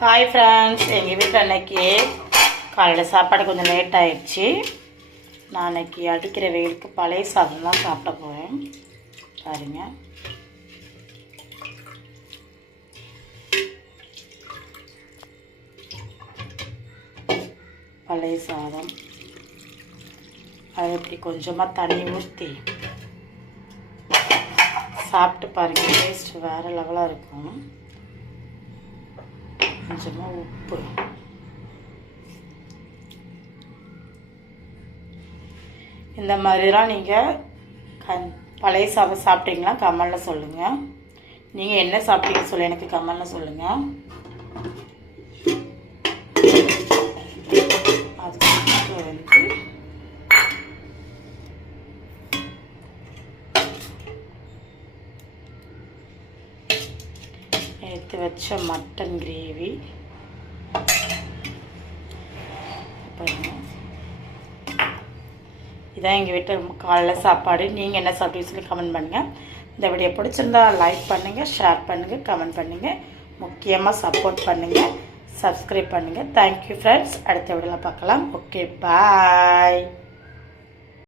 Hi friends, எங்கள் வீட்டில் அன்றைக்கி காலையில் சாப்பாடு கொஞ்சம் லேட் ஆகிடுச்சு. நான் அன்றைக்கி அடிக்கிற வெயிலுக்கு பழைய சாதம் தான் சாப்பிட போகிறேன். பாருங்க, பழைய சாதம் அது இப்படி கொஞ்சமாக தண்ணி ஊற்றி சாப்பிட்டு பாருங்கள், டேஸ்ட் வேறு லெவலாக இருக்கும். கொஞ்சமாக உப்பு, இந்த மாதிரிலாம் நீங்கள் பழைய சாதம் சாப்பிட்டீங்களா கமெண்டில் சொல்லுங்கள். நீங்கள் என்ன சாப்பிட்டீங்கன்னு சொல்லி எனக்கு கமெண்டில் சொல்லுங்கள். அதுக்கு வந்து எடுத்து வச்ச மட்டன் கிரேவி பாருங்க. இதான் எங்கள் வீட்டு காலையில் சாப்பாடு. நீங்கள் என்ன சாப்பிட்டீங்கன்னு சொல்லி கமெண்ட் பண்ணுங்கள். இந்த வீடியோ பிடிச்சிருந்தா லைக் பண்ணுங்கள், ஷேர் பண்ணுங்கள், கமெண்ட் பண்ணுங்கள், முக்கியமாக சப்போர்ட் பண்ணுங்கள், சப்ஸ்கிரைப் பண்ணுங்கள். Thank you friends. அடுத்த வீடியோவில் பார்க்கலாம். ஓகே, பாய்.